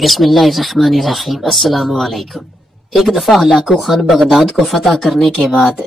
بسم اللہ الرحمن الرحیم۔ السلام علیکم۔ ایک دفعہ ہلاکو خان بغداد کو فتح کرنے کے بعد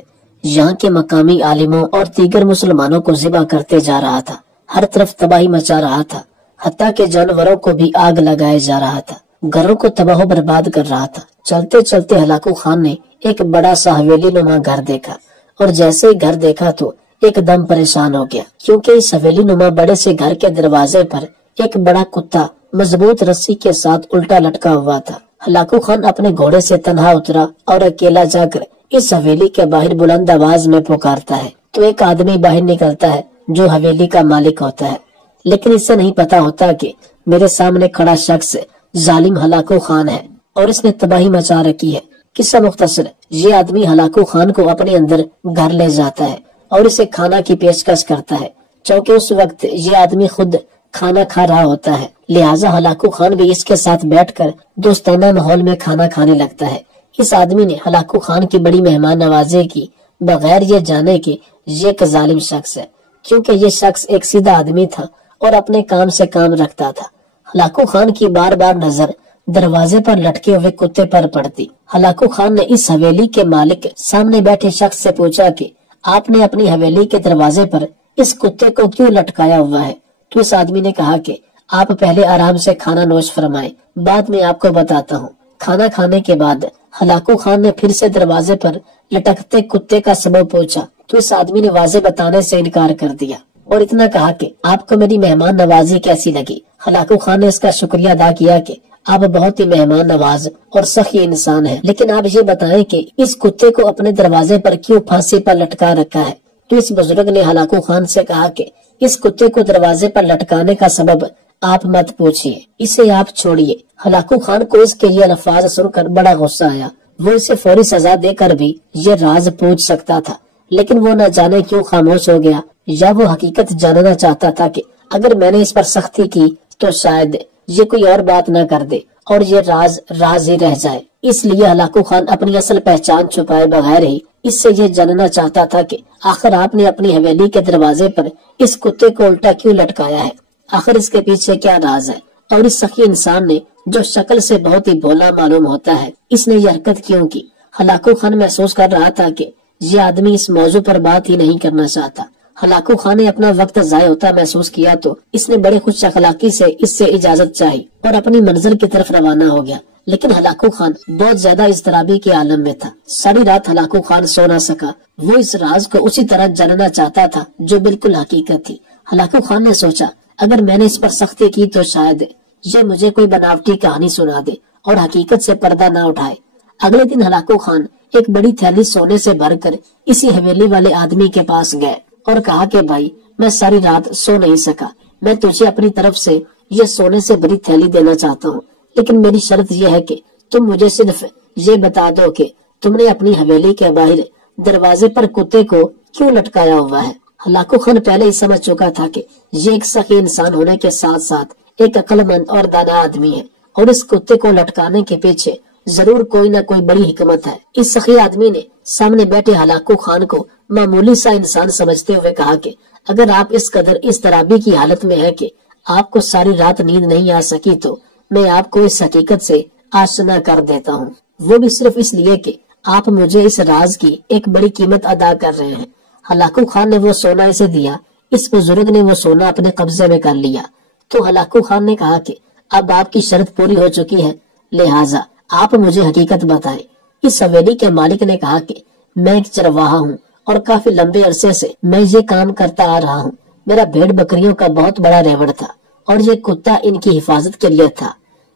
یہاں کے مقامی عالموں اور دیگر مسلمانوں کو ذبح کرتے جا رہا تھا۔ ہر طرف تباہی مچا رہا تھا، حتیٰ کہ جانوروں کو بھی آگ لگائے جا رہا تھا، گھروں کو تباہ و برباد کر رہا تھا۔ چلتے چلتے ہلاکو خان نے ایک بڑا سا حویلی نما گھر دیکھا، اور جیسے ہی گھر دیکھا تو ایک دم پریشان ہو گیا، کیونکہ اس حویلی نما بڑے سے گھر کے دروازے پر ایک بڑا کتا مضبوط رسی کے ساتھ الٹا لٹکا ہوا تھا۔ ہلاکو خان اپنے گھوڑے سے تنہا اترا اور اکیلا جا کر اس حویلی کے باہر بلند آواز میں پکارتا ہے تو ایک آدمی باہر نکلتا ہے جو حویلی کا مالک ہوتا ہے، لیکن اسے نہیں پتا ہوتا کہ میرے سامنے کھڑا شخص ظالم ہلاکو خان ہے اور اس نے تباہی مچا رکھی ہے۔ قصہ مختصر، یہ آدمی ہلاکو خان کو اپنے اندر گھر لے جاتا ہے اور اسے کھانا کی پیشکش کرتا ہے، چونکہ اس وقت یہ آدمی خود کھانا کھا رہا ہوتا ہے، لہٰذا ہلاکو خان بھی اس کے ساتھ بیٹھ کر دوستانہ ماحول میں کھانا کھانے لگتا ہے۔ اس آدمی نے ہلاکو خان کی بڑی مہمان نوازی کی، بغیر یہ جانے کہ یہ ایک ظالم شخص ہے، کیونکہ یہ شخص ایک سیدھا آدمی تھا اور اپنے کام سے کام رکھتا تھا۔ ہلاکو خان کی بار بار نظر دروازے پر لٹکے ہوئے کتے پر پڑتی۔ ہلاکو خان نے اس حویلی کے مالک سامنے بیٹھے شخص سے پوچھا کہ آپ نے اپنی حویلی کے دروازے پر اس کتے کو کیوں لٹکایا ہوا ہے؟ تو اس آدمی نے کہا کہ آپ پہلے آرام سے کھانا نوش فرمائیں، بعد میں آپ کو بتاتا ہوں۔ کھانا کھانے کے بعد ہلاکو خان نے پھر سے دروازے پر لٹکتے کتے کا سبب پوچھا تو اس آدمی نے واضح بتانے سے انکار کر دیا اور اتنا کہا کہ آپ کو میری مہمان نوازی کیسی لگی؟ ہلاکو خان نے اس کا شکریہ ادا کیا کہ آپ بہت ہی مہمان نواز اور سخی انسان ہیں، لیکن آپ یہ بتائیں کہ اس کتے کو اپنے دروازے پر کیوں پھانسی پر لٹکا رکھا ہے؟ تو اس بزرگ نے ہلاکو خان سے کہا کہ اس کتے کو دروازے پر لٹکانے کا سبب آپ مت پوچھئے، اسے آپ چھوڑیے۔ ہلاکو خان کو اس کے یہ الفاظ سن کر بڑا غصہ آیا۔ وہ اسے فوری سزا دے کر بھی یہ راز پوچھ سکتا تھا، لیکن وہ نہ جانے کیوں خاموش ہو گیا، یا وہ حقیقت جاننا چاہتا تھا کہ اگر میں نے اس پر سختی کی تو شاید یہ کوئی اور بات نہ کر دے اور یہ راز ہی رہ جائے۔ اس لیے ہلاکو خان اپنی اصل پہچان چھپائے بغیر ہی اس سے یہ جاننا چاہتا تھا کہ آخر آپ نے اپنی حویلی کے دروازے پر اس کتے کو الٹا کیوں لٹکایا ہے، آخر اس کے پیچھے کیا راز ہے، اور اس سخی انسان نے جو شکل سے بہت ہی بھولا معلوم ہوتا ہے اس نے یہ حرکت کیوں کی؟ ہلاکو خان محسوس کر رہا تھا کہ یہ آدمی اس موضوع پر بات ہی نہیں کرنا چاہتا۔ ہلاکو خان نے اپنا وقت ضائع ہوتا محسوس کیا تو اس نے بڑے خوش اخلاقی سے اس سے اجازت چاہی اور اپنی منزل کی طرف روانہ ہو گیا، لیکن ہلاکو خان بہت زیادہ اضطرابی کے عالم میں تھا۔ ساری رات ہلاکو خان سو نہ سکا، وہ اس راز کو اسی طرح جاننا چاہتا تھا جو بالکل حقیقت تھی۔ ہلاکو خان نے سوچا اگر میں نے اس پر سختی کی تو شاید یہ مجھے کوئی بناوٹی کہانی سنا دے اور حقیقت سے پردہ نہ اٹھائے۔ اگلے دن ہلاکو خان ایک بڑی تھیلی سونے سے بھر کر اسی حویلی والے آدمی کے پاس گئے اور کہا کہ بھائی میں ساری رات سو نہیں سکا، میں تجھے اپنی طرف سے یہ سونے سے بھری تھیلی دینا چاہتا ہوں، لیکن میری شرط یہ ہے کہ تم مجھے صرف یہ بتا دو کہ تم نے اپنی حویلی کے باہر دروازے پر کتے کو کیوں لٹکایا ہوا ہے۔ ہلاکو خان پہلے ہی سمجھ چکا تھا کہ یہ ایک سخی انسان ہونے کے ساتھ ساتھ ایک عقل مند اور دانا آدمی ہے، اور اس کتے کو لٹکانے کے پیچھے ضرور کوئی نہ کوئی بڑی حکمت ہے۔ اس سخی آدمی نے سامنے بیٹھے ہلاکو خان کو معمولی سا انسان سمجھتے ہوئے کہا کہ اگر آپ اس قدر اضطرابی کی حالت میں ہیں کہ آپ کو ساری رات نیند نہیں آ سکی تو میں آپ کو اس حقیقت سے آشنا کر دیتا ہوں، وہ بھی صرف اس لیے کہ آپ مجھے اس راز کی ایک بڑی قیمت ادا کر رہے ہیں۔ ہلاکو خان نے وہ سونا اسے دیا، اس بزرگ نے وہ سونا اپنے قبضے میں کر لیا تو ہلاکو خان نے کہا کہ اب آپ کی شرط پوری ہو چکی ہے، لہٰذا آپ مجھے حقیقت بتائیں۔ اس حویلی کے مالک نے کہا کہ میں ایک چرواہا ہوں اور کافی لمبے عرصے سے میں یہ کام کرتا آ رہا ہوں، میرا بھیڑ بکریوں کا بہت بڑا ریوڑ تھا اور یہ کتا ان کی حفاظت کے لیے تھا۔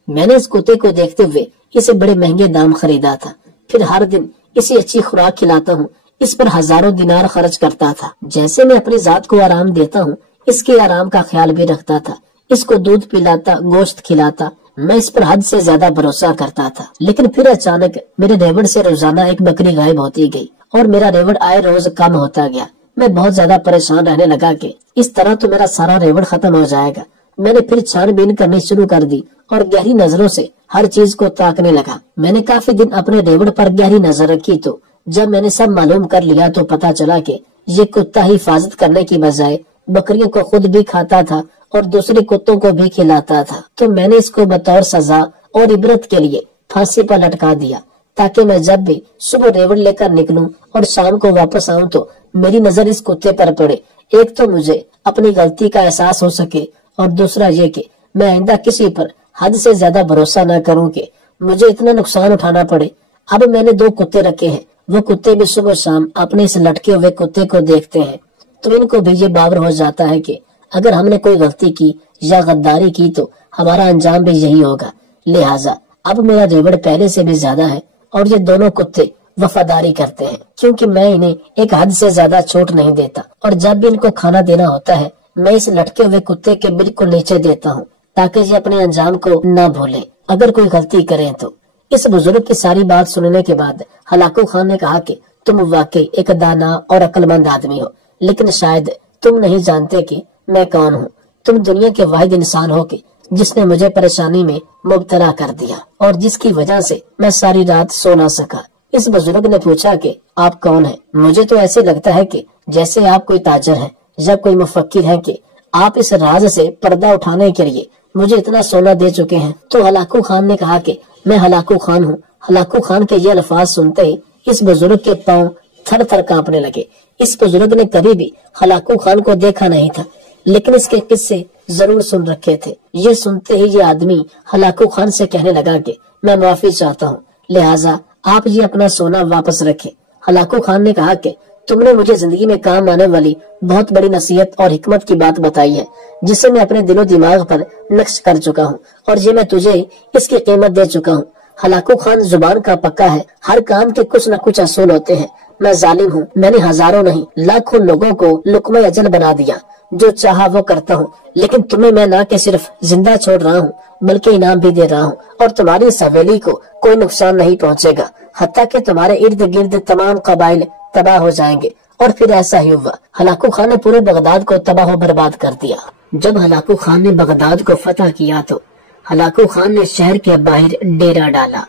میں نے اس کتے کو دیکھتے ہوئے اسے بڑے مہنگے دام خریدا تھا، پھر ہر دن اسے اچھی خوراک کھلاتا ہوں، اس پر ہزاروں دینار خرچ کرتا تھا۔ جیسے میں اپنی ذات کو آرام دیتا ہوں اس کے آرام کا خیال بھی رکھتا تھا، اس کو دودھ پلاتا، گوشت کھلاتا، میں اس پر حد سے زیادہ بھروسہ کرتا تھا۔ لیکن پھر اچانک میرے ریوڑ سے روزانہ ایک بکری غائب ہوتی گئی اور میرا ریوڑ آئے روز کم ہوتا گیا۔ میں بہت زیادہ پریشان رہنے لگا کہ اس طرح تو میرا سارا ریوڑ ختم ہو جائے گا۔ میں نے پھر چھان بین کرنی شروع کر دی اور گہری نظروں سے ہر چیز کو تاکنے لگا۔ میں نے کافی دن اپنے ریوڑ پر گہری نظر رکھی تو جب میں نے سب معلوم کر لیا تو پتا چلا کہ یہ کتا ہی حفاظت کرنے کی بجائے بکریوں کو خود بھی کھاتا تھا और दूसरे कुत्तों को भी खिलाता था, तो मैंने इसको बतौर सजा और इबरत के लिए फांसी पर लटका दिया, ताकि मैं जब भी सुबह रेवड़ लेकर निकलूं और शाम को वापस आऊं तो मेरी नजर इस कुत्ते पर पड़े। एक तो मुझे अपनी गलती का एहसास हो सके, और दूसरा ये कि मैं आइंदा किसी पर हद से ज्यादा भरोसा न करूं कि मुझे इतना नुकसान उठाना पड़े। अब मैंने 2 कुत्ते रखे हैं, वो कुत्ते भी सुबह शाम अपने इस लटके हुए कुत्ते को देखते हैं, तो इनको भी ये बावर हो जाता है कि अगर हमने कोई गलती की या गद्दारी की तो हमारा अंजाम भी यही होगा। लिहाजा अब मेरा रेवड़ पहले से भी ज्यादा है, और ये दोनों कुत्ते वफादारी करते हैं, क्योंकि मैं इन्हें एक हद से ज्यादा छूट नहीं देता। और जब भी इनको खाना देना होता है, मैं इस लटके हुए कुत्ते के बिल्कुल नीचे देता हूँ, ताकि ये अपने अंजाम को न भूले अगर कोई गलती करें तो। इस बुजुर्ग की सारी बात सुनने के बाद हलाकू खान ने कहा कि तुम वाकई एक दाना और अक्लमंद आदमी हो, लेकिन शायद तुम नहीं जानते कि मैं कौन हूँ। तुम दुनिया के वाहिद इंसान हो कि जिसने मुझे परेशानी में मुब्तला कर दिया, और जिसकी वजह से मैं सारी रात सो ना सका। इस बुजुर्ग ने पूछा कि आप कौन हैं? मुझे तो ऐसे लगता है कि जैसे आप कोई ताजर हैं या कोई मुफक्किर हैं कि आप इस राज से पर्दा उठाने के लिए मुझे इतना सोना दे चुके हैं। तो हलाकू खान ने कहा कि मैं हलाकू खान हूँ। हलाकू खान के ये अल्फाज सुनते ही इस बुजुर्ग के पांव थर थर कांपने लगे। इस बुजुर्ग ने कभी भी हलाकू खान को देखा नहीं था, लेकिन इसके किस्से जरूर सुन रखे थे। ये सुनते ही ये आदमी हलाकू खान से कहने लगा कि मैं माफी चाहता हूँ, लिहाजा आप ये अपना सोना वापस रखें। हलाकू खान ने कहा कि तुमने मुझे जिंदगी में काम आने वाली बहुत बड़ी नसीहत और हिकमत की बात बताई है, जिसे मैं अपने दिलो दिमाग पर नक्श कर चुका हूँ, और ये मैं तुझे इसकी कीमत दे चुका हूँ। हलाकू खान जुबान का पक्का है, हर काम के कुछ न कुछ असूल होते हैं। मैं जालिम हूँ, मैंने हजारों नहीं लाखों लोगों को लुक्मा अजल बना दिया, जो चाहा वो करता हूँ, लेकिन तुम्हें मैं ना के सिर्फ जिंदा छोड़ रहा हूँ बल्कि इनाम भी दे रहा हूँ, और तुम्हारी इस हवेली को कोई नुकसान नहीं पहुँचेगा, हत्ता कि तुम्हारे इर्द गिर्द तमाम कबाइल तबाह हो जाएंगे। और फिर ऐसा ही हुआ। हलाकू खान ने पूरे बगदाद को तबाह बर्बाद कर दिया। जब हलाकू खान ने बगदाद को फतह किया तो हलाकू खान ने शहर के बाहर डेरा डाला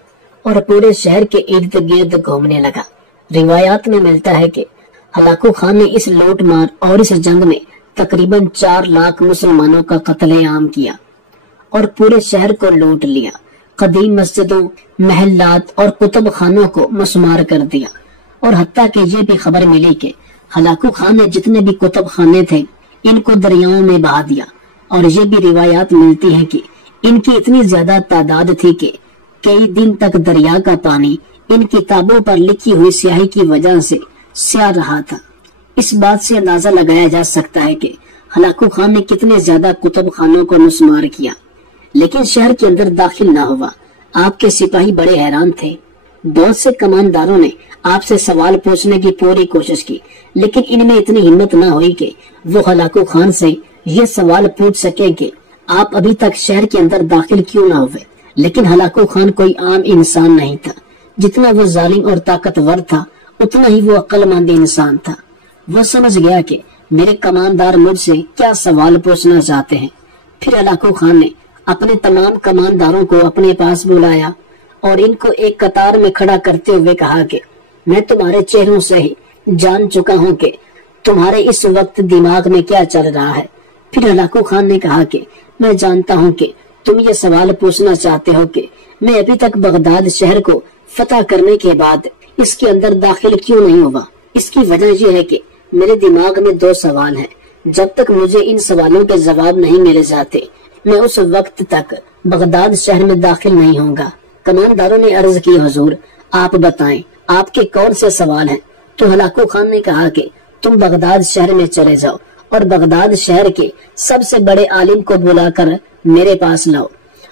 और पूरे शहर के इर्द गिर्द घूमने लगा। रिवायात में मिलता है कि हलाकू खान ने इस लूट मार और इस जंग में तकरीबन 4 लाख मुसलमानों का कत्लेआम किया और पूरे शहर को लूट लिया। कदीम मस्जिदों, महल्लात और कुतुब खानों को मसमार कर दिया, और हत्ता कि ये भी खबर मिली कि हलाकू खान ने जितने भी कुतुब खाने थे इनको दरियाओं में बहा दिया। और ये भी रिवायात मिलती है कि इनकी इतनी ज्यादा तादाद थी कि कई दिन तक दरिया का पानी इन किताबों पर लिखी हुई स्याही की वजह से स्याह रहा था। इस बात से अंदाजा लगाया जा सकता है कि हलाकू खान ने कितने ज्यादा कुतुब खानों को मुसमार किया, लेकिन शहर के अंदर दाखिल न हुआ। आपके सिपाही बड़े हैरान थे। बहुत से कमानदारों ने आपसे सवाल पूछने की पूरी कोशिश की, लेकिन इनमें इतनी हिम्मत न हुई कि वो हलाकू खान से ये सवाल पूछ सके कि आप अभी तक शहर के अंदर दाखिल क्यों न हुए। लेकिन हलाकू खान कोई आम इंसान नहीं था। जितना वो जालिम और ताकतवर था, उतना ही वो अक्लमंद इंसान था। वो समझ गया कि मेरे कमानदार मुझसे क्या सवाल पूछना चाहते हैं। फिर हलाकू खान ने अपने तमाम कमानदारों को अपने पास बुलाया और इनको एक कतार में खड़ा करते हुए कहा कि मैं तुम्हारे चेहरों से ही जान चुका हूँ कि तुम्हारे इस वक्त दिमाग में क्या चल रहा है। फिर हलाकू खान ने कहा कि मैं जानता हूँ कि तुम ये सवाल पूछना चाहते हो कि मैं अभी तक बगदाद शहर को फतह करने के बाद इसके अंदर दाखिल क्यों नहीं हुआ। इसकी वजह यह है कि मेरे दिमाग में 2 सवाल हैं। जब तक मुझे इन सवालों के जवाब नहीं मिले जाते, मैं उस वक्त तक बगदाद शहर में दाखिल नहीं होऊंगा। कमानदारों ने अर्ज की, हुजूर आप बताएं आपके कौन से सवाल हैं। तो हलाकू खान ने कहा कि तुम बगदाद शहर में चले जाओ और बगदाद शहर के सबसे बड़े आलिम को बुलाकर मेरे पास लाओ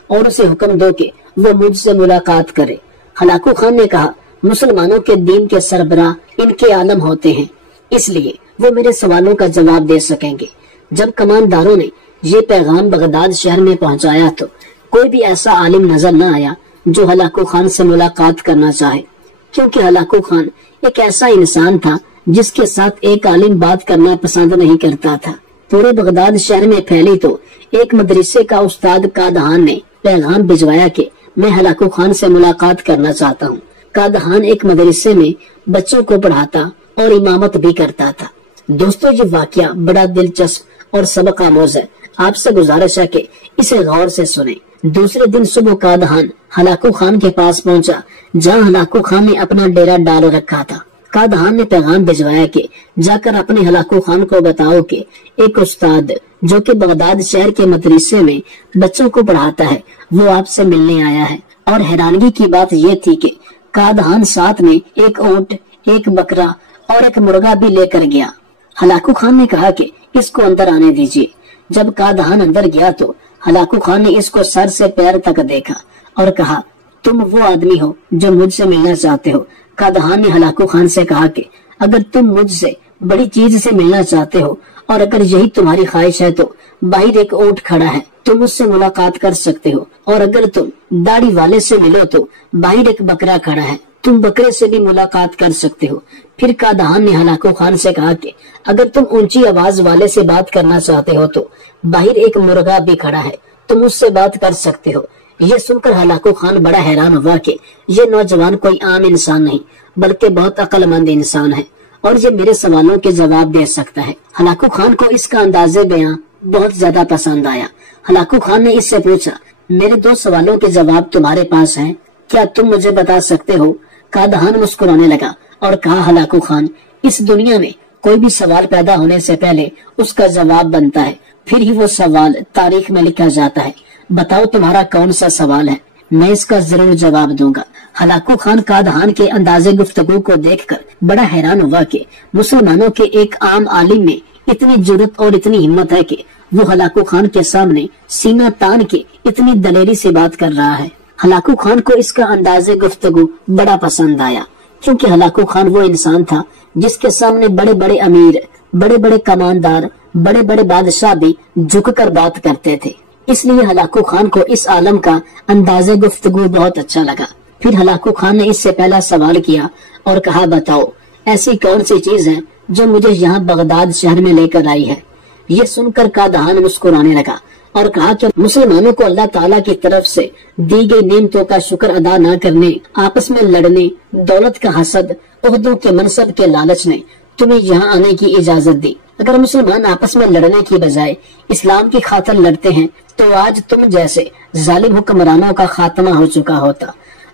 और उसे हुक्म दो कि वो मुझसे मुलाकात करे। हलाकू खान ने कहा, मुसलमानों के दीन के सरबराह इनके आलम होते हैं, इसलिए वो मेरे सवालों का जवाब दे सकेंगे। जब कमानदारों ने ये पैगाम बगदाद शहर में पहुंचाया तो कोई भी ऐसा आलिम नजर न आया जो हलाकू खान से मुलाकात करना चाहे, क्योंकि हलाकू खान एक ऐसा इंसान था जिसके साथ एक आलिम बात करना पसंद नहीं करता था। पूरे बगदाद शहर में फैली तो एक मदरसे का उस्ताद कादहान ने पैगाम भिजवाया कि मैं हलाकू खान से मुलाकात करना चाहता हूँ। कादहान एक मदरसे में बच्चों को पढ़ाता और इमामत भी करता था। दोस्तों, ये वाकया बड़ा दिलचस्प और सबक आमोज है। آپ سے گزارش ہے کہ اسے غور سے سنیں۔ دوسرے دن صبح قادحان ہلاکو خان کے پاس پہنچا جہاں ہلاکو خان نے اپنا ڈیرا ڈال رکھا تھا۔ قادحان نے پیغام بھجوایا کہ جا کر اپنے ہلاکو خان کو بتاؤ کہ ایک استاد جو کہ بغداد شہر کے مدرسے میں بچوں کو پڑھاتا ہے وہ آپ سے ملنے آیا ہے۔ اور حیرانگی کی بات یہ تھی کہ قادحان ساتھ میں ایک اونٹ، ایک بکرا اور ایک مرغا بھی لے کر گیا۔ ہلاکو خان نے کہا کہ اس کو اندر آنے دیجیے۔ جب قادحان اندر گیا تو ہلاکو خان نے اس کو سر سے پیر تک دیکھا اور کہا تم وہ آدمی ہو جو مجھ سے ملنا چاہتے ہو۔ قادحان نے ہلاکو خان سے کہا کہ اگر تم مجھ سے بڑی چیز سے ملنا چاہتے ہو اور اگر یہی تمہاری خواہش ہے تو باہر ایک اونٹ کھڑا ہے، تم اس سے ملاقات کر سکتے ہو، اور اگر تم داڑھی والے سے ملو تو باہر ایک بکرا کھڑا ہے، تم بکرے سے بھی ملاقات کر سکتے ہو۔ پھر قادحان نے ہلاکو خان سے کہا کہ اگر تم اونچی آواز والے سے بات کرنا چاہتے ہو تو باہر ایک مرغا بھی کھڑا ہے، تم اس سے بات کر سکتے ہو۔ یہ سن کر ہلاکو خان بڑا حیران ہوا کہ یہ نوجوان کوئی عام انسان نہیں بلکہ بہت عقل مند انسان ہے اور یہ میرے سوالوں کے جواب دے سکتا ہے۔ ہلاکو خان کو اس کا انداز بیان بہت زیادہ پسند آیا۔ ہلاکو خان نے اس سے پوچھا میرے 2 سوالوں کے جواب تمہارے پاس ہیں، کیا تم مجھے بتا سکتے ہو؟ قادحان مسکرانے لگا اور کہا ہلاکو خان اس دنیا میں کوئی بھی سوال پیدا ہونے سے پہلے اس کا جواب بنتا ہے، پھر ہی وہ سوال تاریخ میں لکھا جاتا ہے۔ بتاؤ تمہارا کون سا سوال ہے، میں اس کا ضرور جواب دوں گا۔ ہلاکو خان قادحان کے انداز گفتگو کو دیکھ کر بڑا حیران ہوا کہ مسلمانوں کے ایک عام عالم میں اتنی جرت اور اتنی ہمت ہے کہ وہ ہلاکو خان کے سامنے سینہ تان کے اتنی دلیری سے بات کر رہا ہے۔ ہلاکو خان کو اس کا انداز گفتگو بڑا پسند آیا کیونکہ ہلاکو خان وہ انسان تھا جس کے سامنے بڑے بڑے امیر، بڑے بڑے کماندار، بڑے بڑے بادشاہ بھی جھک کر بات کرتے تھے، اس لیے ہلاکو خان کو اس عالم کا انداز گفتگو بہت اچھا لگا۔ پھر ہلاکو خان نے اس سے پہلا سوال کیا اور کہا بتاؤ ایسی کون سی چیز ہے جو مجھے یہاں بغداد شہر میں لے کر آئی ہے؟ یہ سن کر قادحان مسکرانے لگا اور کہا کہ مسلمانوں کو اللہ تعالیٰ کی طرف سے دی گئی نعمتوں کا شکر ادا نہ کرنے، آپس میں لڑنے، دولت کا حسد، عہدوں کے منصب کے لالچ نے تمہیں یہاں آنے کی اجازت دی۔ اگر مسلمان آپس میں لڑنے کی بجائے اسلام کی خاطر لڑتے ہیں تو آج تم جیسے ظالم حکمرانوں کا خاتمہ ہو چکا ہوتا۔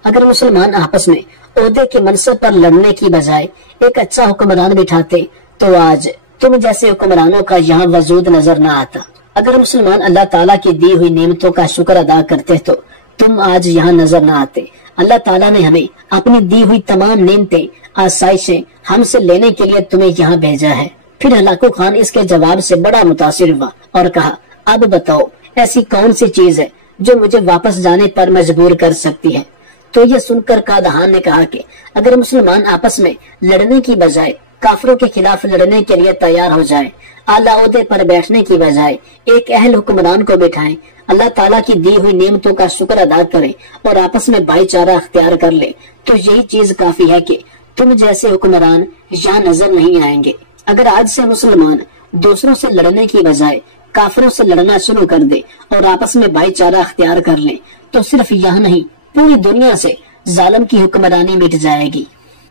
اگر مسلمان آپس میں عہدے کے منصب پر لڑنے کی بجائے ایک اچھا حکمران بٹھاتے تو آج تم جیسے حکمرانوں کا یہاں وجود نظر نہ آتا۔ اگر مسلمان اللہ تعالیٰ کی دی ہوئی نعمتوں کا شکر ادا کرتے تو تم آج یہاں نظر نہ آتے۔ اللہ تعالیٰ نے ہمیں اپنی دی ہوئی تمام نعمتیں، آسائشیں ہم سے لینے کے لیے تمہیں یہاں بھیجا ہے۔ پھر ہلاکو خان اس کے جواب سے بڑا متاثر ہوا اور کہا اب بتاؤ ایسی کون سی چیز ہے جو مجھے واپس جانے پر مجبور کر سکتی ہے؟ تو یہ سن کر قادحان نے کہا کہ اگر مسلمان آپس میں لڑنے کی بجائے کافروں کے خلاف لڑنے کے لیے تیار ہو جائے، اعلیٰ عہدے پر بیٹھنے کی بجائے ایک اہل حکمران کو بٹھائیں، اللہ تعالیٰ کی دی ہوئی نعمتوں کا شکر ادا کریں اور آپس میں بھائی چارہ اختیار کر لیں، تو یہی چیز کافی ہے کہ تم جیسے حکمران یہاں نظر نہیں آئیں گے۔ اگر آج سے مسلمان دوسروں سے لڑنے کی بجائے کافروں سے لڑنا شروع کر دے اور آپس میں بھائی چارہ اختیار کر لیں تو صرف یہاں نہیں پوری دنیا سے ظالم کی حکمرانی مٹ جائے گی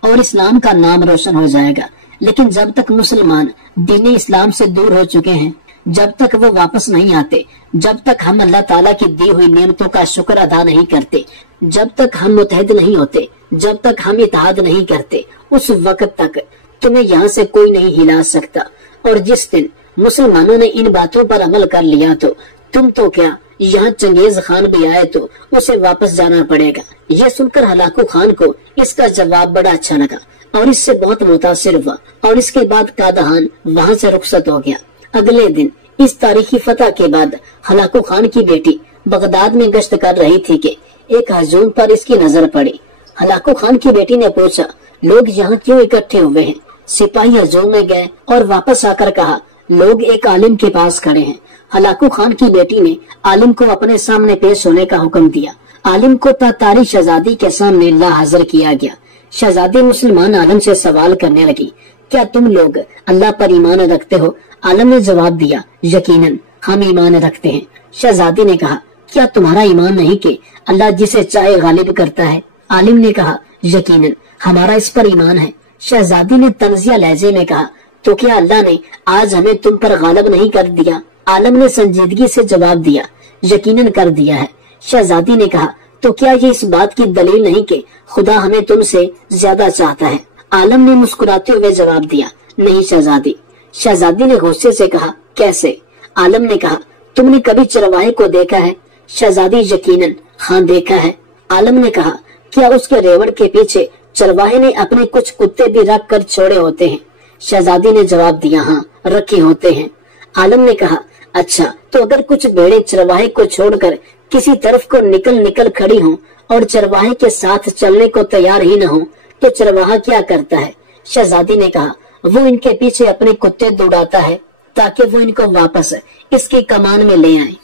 اور اسلام کا نام روشن ہو جائے گا۔ لیکن جب تک مسلمان دین اسلام سے دور ہو چکے ہیں، جب تک وہ واپس نہیں آتے، جب تک ہم اللہ تعالیٰ کی دی ہوئی نعمتوں کا شکر ادا نہیں کرتے، جب تک ہم متحد نہیں ہوتے، جب تک ہم اتحاد نہیں کرتے، اس وقت تک تمہیں یہاں سے کوئی نہیں ہلا سکتا۔ اور جس دن مسلمانوں نے ان باتوں پر عمل کر لیا تو تم تو کیا یہاں چنگیز خان بھی آئے تو اسے واپس جانا پڑے گا۔ یہ سن کر ہلاکو خان کو اس کا جواب بڑا اچھا لگا اور اس سے بہت متاثر ہوا اور اس کے بعد قادحان وہاں سے رخصت ہو گیا۔ اگلے دن اس تاریخی فتح کے بعد ہلاکو خان کی بیٹی بغداد میں گشت کر رہی تھی کہ ایک ہجوم پر اس کی نظر پڑی۔ ہلاکو خان کی بیٹی نے پوچھا لوگ یہاں کیوں اکٹھے ہوئے ہیں؟ سپاہی ہجوم میں گئے اور واپس آ کر کہا لوگ ایک عالم کے پاس کھڑے ہیں۔ ہلاکو خان کی بیٹی نے عالم کو اپنے سامنے پیش ہونے کا حکم دیا۔ عالم کو تاتاری شہزادی کے سامنے لا حاضر کیا گیا۔ شہزادی مسلمان عالم سے سوال کرنے لگی کیا تم لوگ اللہ پر ایمان رکھتے ہو؟ عالم نے جواب دیا یقیناً ہم ایمان رکھتے ہیں۔ شہزادی نے کہا کیا تمہارا ایمان نہیں کہ اللہ جسے چاہے غالب کرتا ہے؟ عالم نے کہا یقیناً ہمارا اس پر ایمان ہے۔ شہزادی نے طنزیہ لہجے میں کہا تو کیا اللہ نے آج ہمیں تم پر غالب نہیں کر دیا؟ आलम ने संजीदगी से जवाब दिया, यकीनन कर दिया है। शहजादी ने कहा, तो क्या ये इस बात की दलील नहीं कि खुदा हमें तुमसे ज्यादा चाहता है? आलम ने मुस्कुराते हुए जवाब दिया, नहीं शहजादी। शहजादी ने गुस्से से कहा, कैसे? आलम ने कहा, तुमने कभी चरवाहे को देखा है? शहजादी, यकीनन हाँ देखा है। आलम ने कहा, क्या उसके रेवड़ के पीछे चरवाहे ने अपने कुछ कुत्ते भी रख कर छोड़े होते हैं? शहजादी ने जवाब दिया, हाँ रखे होते हैं। आलम ने कहा, अच्छा, तो अगर कुछ भेड़ें चरवाहे को छोड़कर किसी तरफ को निकल खड़ी हों और चरवाहे के साथ चलने को तैयार ही न हो, तो चरवाहा क्या करता है? शहजादी ने कहा, वो इनके पीछे अपने कुत्ते दौड़ाता है ताकि वो इनको वापस इसकी कमान में ले आए।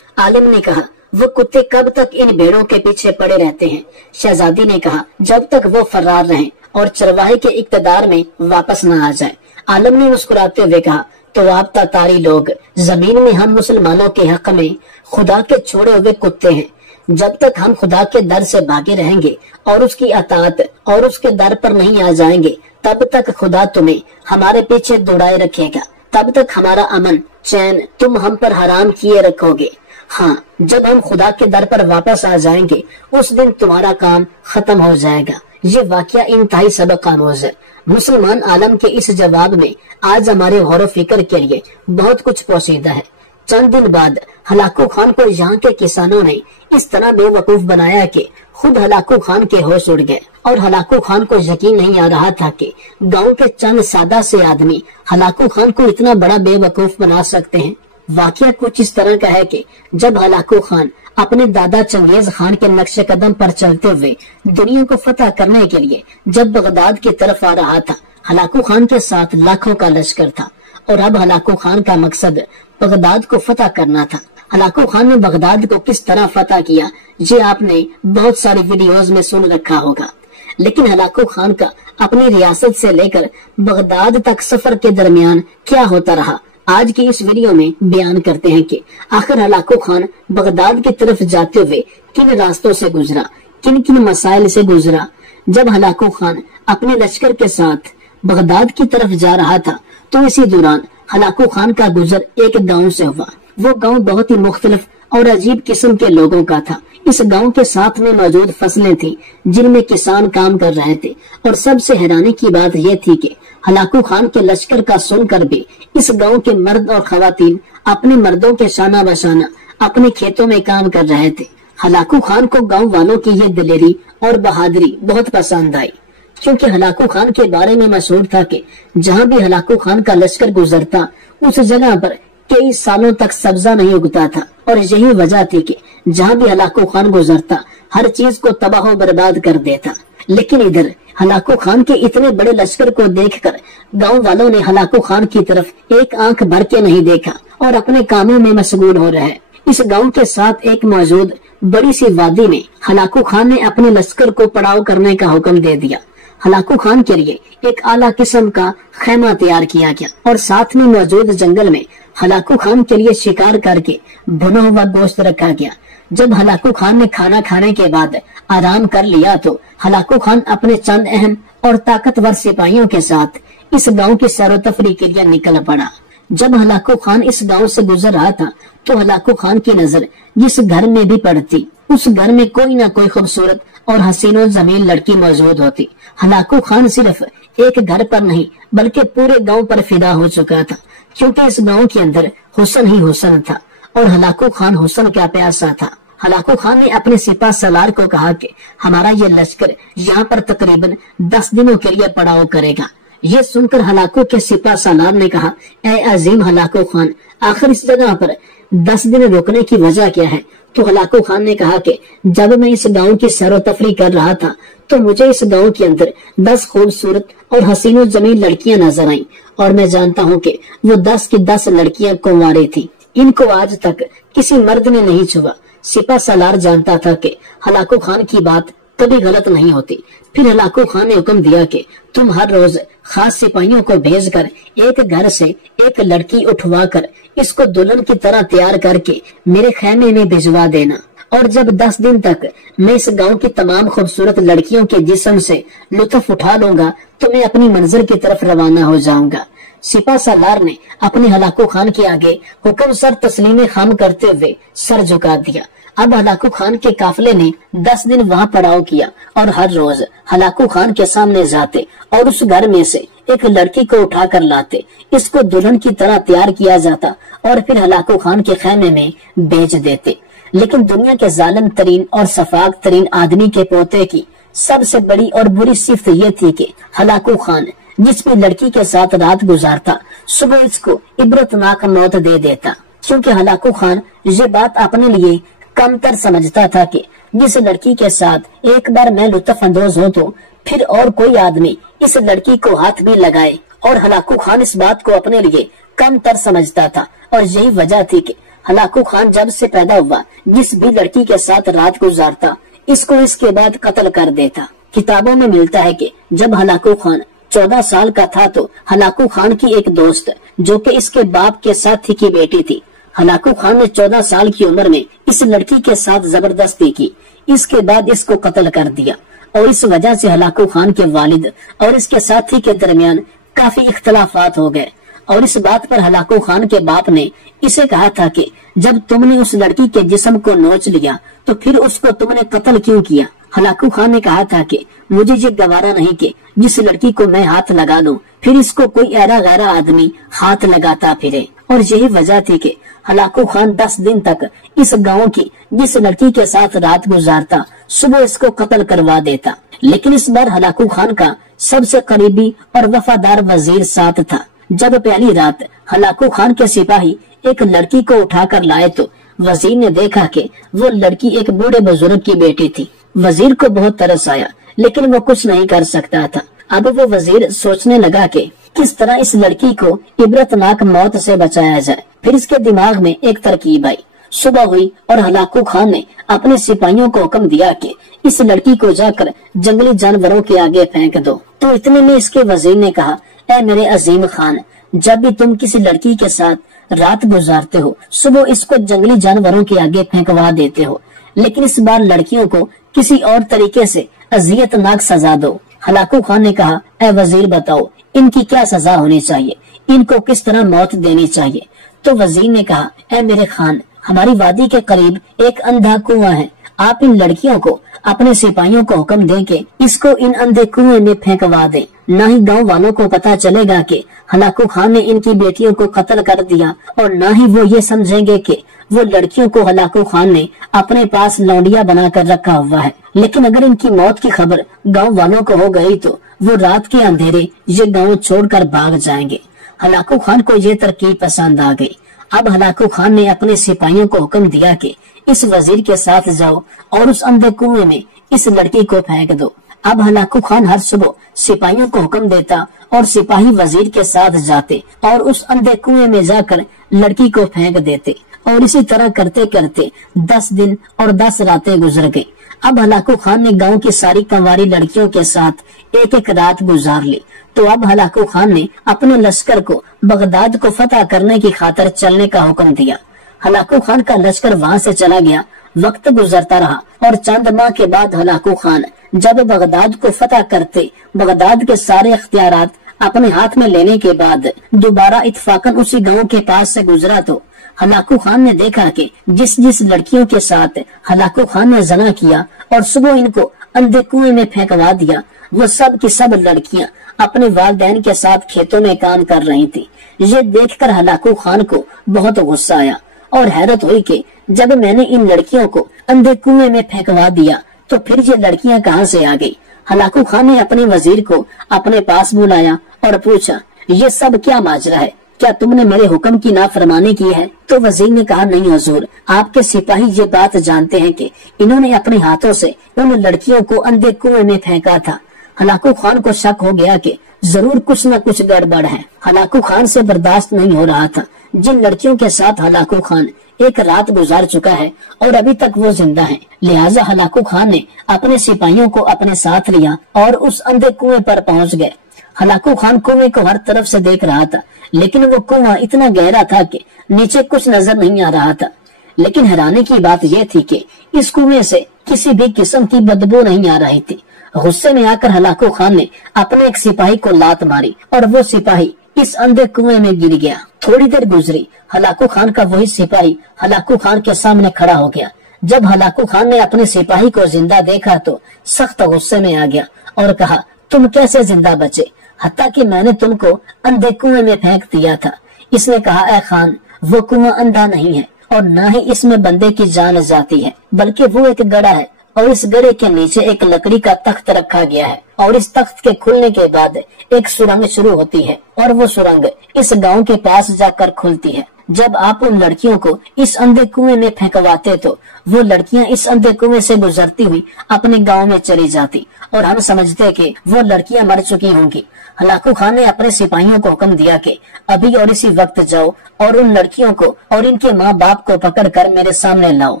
आलम ने कहा, वो कुत्ते कब तक इन भेड़ों के पीछे पड़े रहते हैं? शहजादी ने कहा, जब तक वो फरार रहें और चरवाहे के इक़्तिदार में वापस न आ जाए। आलम ने मुस्कुराते हुए कहा, तो आप तातारी लोग जमीन में हम मुसलमानों के हक में खुदा के छोड़े हुए कुत्ते हैं। जब तक हम खुदा के दर से भागे रहेंगे और उसकी अताअत और उसके दर पर नहीं आ जाएंगे, तब तक खुदा तुम्हें हमारे पीछे दौड़ाए रखेगा। तब तक हमारा अमन चैन तुम हम पर हराम किए रखोगे। हाँ, जब हम खुदा के दर पर वापस आ जाएंगे, उस दिन तुम्हारा काम खत्म हो जाएगा। ये वाकया इंतहाई सबक आमोज है। मुसलमान आलम के इस जवाब में आज हमारे गौर फिक्र के लिए बहुत कुछ पोशीदा है। चंद दिन बाद हलाकू खान को यहाँ के किसानों ने इस तरह बेवकूफ बनाया कि खुद हलाकू खान के होश उड़ गए और हलाकू खान को यकीन नहीं आ रहा था कि गांव के चंद सादा से आदमी हलाकू खान को इतना बड़ा बेवकूफ बना सकते हैं। वाकया कुछ इस तरह का है कि जब हलाकू खान अपने दादा चंगेज खान के नक्शे कदम पर चलते हुए दुनिया को फतह करने के लिए जब बगदाद की तरफ आ रहा था, हलाकू खान के साथ लाखों का लश्कर था और अब हलाकू खान का मकसद बगदाद को फतह करना था। हलाकू खान ने बगदाद को किस तरह फतह किया, ये आपने बहुत सारी वीडियोज में सुन रखा होगा। लेकिन हलाकू खान का अपनी रियासत से लेकर बगदाद तक सफर के दरमियान क्या होता रहा, आज की इस वीडियो में बयान करते हैं कि आखिर हलाकू खान बगदाद की तरफ जाते हुए किन रास्तों से गुजरा, किन किन मसाइल से गुजरा। जब हलाकू खान अपने लश्कर के साथ बगदाद की तरफ जा रहा था, तो इसी दौरान हलाकू खान का गुजर एक गांव से हुआ। वो गांव बहुत ही मुख्तलिफ और अजीब किस्म के लोगों का था। इस गांव के साथ में मौजूद फसलें थी जिनमें किसान काम कर रहे थे, और सबसे हैरानी की बात यह थी कि हलाकू खान के लश्कर का सुनकर भी इस गांव के मर्द और खवातीन अपने मर्दों के शाना बशाना अपने खेतों में काम कर रहे थे। हलाकू खान को गांव वालों की यह दिलेरी और बहादुरी बहुत पसंद आई, क्योंकि हलाकू खान के बारे में मशहूर था कि जहाँ भी हलाकू खान का लश्कर गुजरता, उस जगह पर कई सालों तक सब्जा नहीं उगता था। और यही वजह थी कि जहाँ भी हलाकू खान गुजरता, हर चीज को तबाह बर्बाद कर देता। लेकिन इधर हलाकू खान के इतने बड़े लश्कर को देखकर गांव वालों ने हलाकू खान की तरफ एक आंख भर के नहीं देखा और अपने कामों में मशगूल हो रहे। इस गांव के साथ एक मौजूद बड़ी सी वादी में हलाकू खान ने अपने लश्कर को पड़ाव करने का हुक्म दे दिया। हलाकू खान के लिए एक आला किस्म का खैमा तैयार किया गया और साथ में मौजूद जंगल में हलाकू खान के लिए शिकार करके भुना हुआ गोश्त रखा गया। जब हलाकू खान ने खाना खाने के बाद आराम कर लिया, तो हलाकू खान अपने चंद अहम और ताकतवर सिपाहियों के साथ इस गांव की सैरोतफरी के लिए निकल पड़ा। जब हलाकू खान इस गांव से गुजर रहा था, तो हलाकू खान की नजर जिस घर में भी पड़ती, उस घर में कोई न कोई खूबसूरत और हसीनो जमीन लड़की मौजूद होती। हलाकू खान सिर्फ एक घर पर नहीं बल्कि पूरे गांव पर फिदा हो चुका था, क्योंकि इस गांव के अंदर हुस्न ही हुस्न था और हलाकू खान हुस्न का प्यासा था। हलाकू खान ने अपने सिपा सलार को कहा कि हमारा ये लश्कर यहाँ पर तकरीबन 10 दिनों के लिए पड़ाव करेगा। ये सुनकर हलाकू के सिपा सलार ने कहा, ए अजीम हलाकू खान, आखिर इस जगह पर 10 दिन रुकने की वजह क्या है? तो हलाकू खान ने कहा कि जब मैं इस गांव की सैरोतफरी कर रहा था, तो मुझे इस गांव के अंदर 10 खूबसूरत और हसीनो जमीन लड़कियां नजर आईं, और मैं जानता हूं कि वो 10 की 10 लड़कियां कुंवारी थी। इनको आज तक किसी मर्द ने नहीं छुआ। सिपा सलार जानता था कि हलाकू खान की बात कभी गलत नहीं होती। फिर हलाकू खान ने हुक्म दिया कि तुम हर रोज खास सिपाहियों को भेजकर एक घर से एक लड़की उठवा कर इसको दुल्हन की तरह तैयार करके मेरे खैमे में भिजवा देना, और जब 10 दिन तक मैं इस गांव की तमाम खूबसूरत लड़कियों के जिस्म से लुत्फ उठा लूंगा, तो मैं अपनी मंजिल की तरफ रवाना हो जाऊंगा। सिपा सालार ने अपने हलाकू खान के आगे हुक्म सर तस्लीम खाम करते हुए सर झुका दिया। अब हलाकू खान के काफिले ने 10 दिन वहाँ पड़ाव किया और हर रोज हलाकू खान के सामने जाते और उस घर में से एक लड़की को उठा कर लाते। इसको दुल्हन की तरह तैयार किया जाता और फिर हलाकू खान के खेमे में बेच देते। लेकिन दुनिया के जालिम तरीन और सफाक तरीन आदमी के पोते की सबसे बड़ी और बुरी सिफ्त ये थी कि हलाकू खान जिस भी लड़की के साथ रात गुजारता सुबह इसको इबरतनाक मौत दे देता, क्योंकि हलाकू खान ये बात अपने लिए कमतर समझता था कि जिस लड़की के साथ एक बार मैं लुत्फ अंदोज हूँ तो फिर और कोई आदमी इस लड़की को हाथ भी लगाए। और हलाकू खान इस बात को अपने लिए कमतर समझता था और यही वजह थी कि हलाकू खान जब से पैदा हुआ जिस भी लड़की के साथ रात गुजारता इसको इसके बाद कत्ल कर देता। किताबों में मिलता है कि जब हलाकू खान 14 साल का था तो हलाकू खान की एक दोस्त जो कि इसके बाप के साथी की बेटी थी, हलाकू खान ने 14 साल की उम्र में इस लड़की के साथ जबरदस्ती की। इसके बाद इसको कत्ल कर दिया और इस वजह से हलाकू खान के वालिद और इसके साथी के दरमियान काफी इख्तलाफात हो गए। और इस बात पर हलाकू खान के बाप ने इसे कहा था कि जब तुमने उस लड़की के जिस्म को नोच लिया तो फिर उसको तुमने कत्ल क्यों किया। हलाकू खान ने कहा था कि मुझे ये गवारा नहीं कि जिस लड़की को मैं हाथ लगा लूं फिर इसको कोई ऐरा गैरा आदमी हाथ लगाता फिरे। और यही वजह थी कि हलाकू खान 10 दिन तक इस गांव की जिस लड़की के साथ रात गुजारता सुबह इसको कत्ल करवा देता। लेकिन इस बार हलाकू खान का सबसे करीबी और वफादार वजीर साथ था। जब पहली रात हलाकू खान के सिपाही एक लड़की को उठा कर लाए तो वजीर ने देखा कि वो लड़की एक बूढ़े बुजुर्ग की बेटी थी। वजीर को बहुत तरस आया लेकिन वो कुछ नहीं कर सकता था। अब वो वजीर सोचने लगा कि किस तरह इस लड़की को इबरतनाक मौत से बचाया जाए। फिर इसके दिमाग में एक तरकीब आई। सुबह हुई और हलाकू खान ने अपने सिपाहियों को हुक्म दिया कि इस लड़की को जाकर जंगली जानवरों के आगे फेंक दो। तो इतने में इसके वजीर ने कहा, ऐ मेरे अजीम खान, जब भी तुम किसी लड़की के साथ रात गुजारते हो सुबह इसको जंगली जानवरों के आगे फेंकवा देते हो, लेकिन इस बार लड़कियों को किसी और तरीके से अजियतनाक सजा दो। हलाकू खान ने कहा, ऐ वजीर बताओ इनकी क्या सजा होनी चाहिए, इनको किस तरह मौत देनी चाहिए। तो वजीर ने कहा, ऐ मेरे खान, हमारी वादी के करीब एक अंधा कुआं है, आप इन लड़कियों को अपने सिपाहियों को हुक्म दें कि इसको इन अंधे कुएं में फेंकवा दें। न ही गांव वालों को पता चलेगा कि हलाकू खान ने इनकी बेटियों को कत्ल कर दिया और न ही वो ये समझेंगे कि वो लड़कियों को हलाकू खान ने अपने पास लौंडिया बनाकर रखा हुआ है। लेकिन अगर इनकी मौत की खबर गांव वालों को हो गई तो वो रात के अंधेरे ये गांव छोड़कर भाग जाएंगे। हलाकू खान को ये तरकीब पसंद आ गई। अब हलाकू खान ने अपने सिपाहियों को हुक्म दिया कि इस वजीर के साथ जाओ और उस अंधे कुएं में इस लड़की को फेंक दो। अब हलाकू खान हर सुबह सिपाहियों को हुक्म देता और सिपाही वजीर के साथ जाते और उस अंधे कुएं में जाकर लड़की को फेंक देते। और इसी तरह करते करते 10 दिन और 10 रातें गुजर गई। अब हलाकू खान ने गांव की सारी कंवारी लड़कियों के साथ एक एक रात गुजार ली। तो अब हलाकू खान ने अपने लश्कर को बगदाद को फतह करने की खातिर चलने का हुक्म दिया। हलाकू खान का लश्कर वहाँ से चला गया। वक्त गुजरता रहा और चंद माह के बाद हलाकू खान जब बगदाद को फतह करते बगदाद के सारे इख्तियारात अपने हाथ में लेने के बाद दोबारा इत्फाकन उसी गांव के पास से गुजरा तो हलाकू खान ने देखा कि जिस जिस लड़कियों के साथ हलाकू खान ने जना किया और सुबह इनको अंधे कुएं में फेंकवा दिया, वो सब की सब लड़कियां अपने वालिदैन के साथ खेतों में काम कर रही थी। ये देखकर हलाकू खान को बहुत गुस्सा आया और हैरत हुई कि जब मैंने इन लड़कियों को अंधे कुएं में फेंकवा दिया तो फिर ये लड़कियां कहाँ से आ गई। हलाकू खान ने अपने वजीर को अपने पास बुलाया और पूछा, ये सब क्या माजरा है, क्या तुमने मेरे हुक्म की नाफरमानी की है। तो वजीर ने कहा, नहीं हुजूर, आपके सिपाही ये बात जानते हैं कि इन्होंने अपने हाथों से उन लड़कियों को अंधे कुएं में फेंका था। हलाकू खान को शक हो गया कि जरूर कुछ न कुछ गड़बड़ है। हलाकू खान से बर्दाश्त नहीं हो रहा था। जिन लड़कियों के साथ हलाकू खान एक रात गुजार चुका है और अभी तक वो जिंदा है, लिहाजा हलाकू खान ने अपने सिपाहियों को अपने साथ लिया और उस अंधे कुएं पर पहुंच गए। हलाकू खान कुएं को हर तरफ से देख रहा था, लेकिन वो कुआं इतना गहरा था कि नीचे कुछ नजर नहीं आ रहा था। लेकिन हैरानी की बात यह थी कि इस कुएं से किसी भी किस्म की बदबू नहीं आ रही थी। गुस्से में आकर हलाकू खान ने अपने एक सिपाही को लात मारी और वो सिपाही इस अंधे कुएं में गिर गया। थोड़ी देर गुजरी, हलाकू खान का वही सिपाही हलाकू खान के सामने खड़ा हो गया। जब हलाकू खान ने अपने सिपाही को जिंदा देखा तो सख्त गुस्से में आ गया और कहा, तुम कैसे जिंदा बचे, हत्ता कि मैंने तुमको अंधे कुएं में फेंक दिया था। इसने कहा, ऐ खान, वो कुआं अंधा नहीं है और न ही इसमें बंदे की जान जाती है, बल्कि वो एक गड़ा है और इस गड़े के नीचे एक लकड़ी का तख्त रखा गया है और इस तख्त के खुलने के बाद एक सुरंग शुरू होती है और वो सुरंग इस गांव के पास जाकर खुलती है। जब आप उन लड़कियों को इस अंधे कुएं में फेंकवाते तो वो लड़कियां इस अंधे कुएं से गुजरती हुई अपने गांव में चली जाती और हम समझते कि वो लड़कियां मर चुकी होंगी। हलाकू खान ने अपने सिपाहियों को हुक्म दिया कि अभी और इसी वक्त जाओ और उन लड़कियों को और इनके माँ बाप को पकड़कर मेरे सामने लाओ।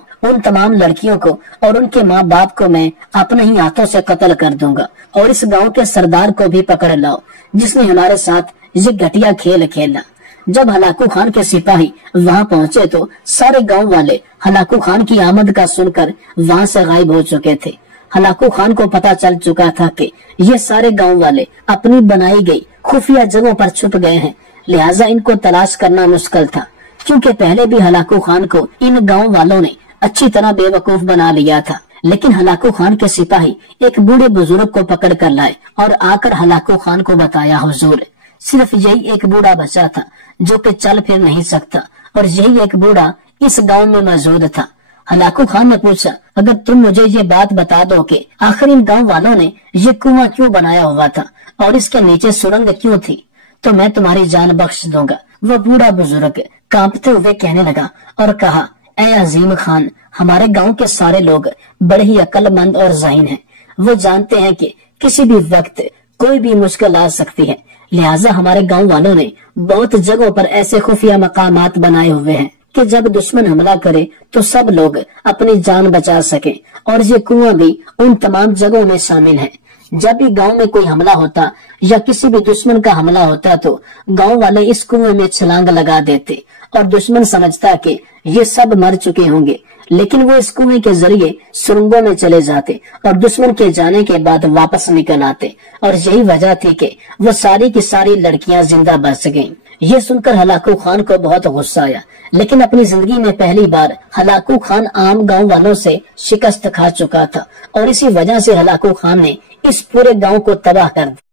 उन तमाम लड़कियों को और उनके माँ बाप को मैं अपने ही हाथों से कत्ल कर दूंगा और इस गांव के सरदार को भी पकड़ लाओ जिसने हमारे साथ ये घटिया खेल खेला। जब हलाकू खान के सिपाही वहां पहुंचे तो सारे गांव वाले हलाकू खान की आमद का सुनकर वहां से गायब हो चुके थे। हलाकू खान को पता चल चुका था कि ये सारे गांव वाले अपनी बनाई गई खुफिया जगहों पर छुप गए हैं, लिहाजा इनको तलाश करना मुश्किल था, क्योंकि पहले भी हलाकू खान को इन गांव वालों ने अच्छी तरह बेवकूफ बना लिया था। लेकिन हलाकू खान के सिपाही एक बूढ़े बुजुर्ग को पकड़ कर लाए और आकर हलाकू खान को बताया, हुजूर, सिर्फ यही एक बूढ़ा बचा था जो कि चल फिर नहीं सकता और यही एक बूढ़ा इस गांव में मौजूद था। हलाकू खान ने पूछा, अगर तुम मुझे ये बात बता दो कि आखिर इन गांव वालों ने ये कुआं क्यों बनाया हुआ था और इसके नीचे सुरंग क्यों थी, तो मैं तुम्हारी जान बख्श दूंगा। वो बूढ़ा बुजुर्ग कांपते हुए कहने लगा और कहा, ऐ अजीम खान, हमारे गांव के सारे लोग बड़े ही अक्लमंद और ज़हीन हैं। वो जानते हैं कि किसी भी वक्त कोई भी मुश्किल आ सकती है, लिहाजा हमारे गांव वालों ने बहुत जगहों पर ऐसे खुफिया मकामात बनाए हुए हैं कि जब दुश्मन हमला करे तो सब लोग अपनी जान बचा सके और ये कुआं भी उन तमाम जगहों में शामिल है। जब भी गांव में कोई हमला होता या किसी भी दुश्मन का हमला होता तो गांव वाले इस कुएं में छलांग लगा देते और दुश्मन समझता कि ये सब मर चुके होंगे, लेकिन वो इस कुएं के जरिए सुरंगों में चले जाते और दुश्मन के जाने के बाद वापस निकल आते और यही वजह थी कि वो सारी की सारी लड़कियां जिंदा बच गईं। ये सुनकर हलाकू खान को बहुत गुस्सा आया, लेकिन अपनी जिंदगी में पहली बार हलाकू खान आम गांव वालों से शिकस्त खा चुका था और इसी वजह से हलाकू खान ने इस पूरे गांव को तबाह कर दिया।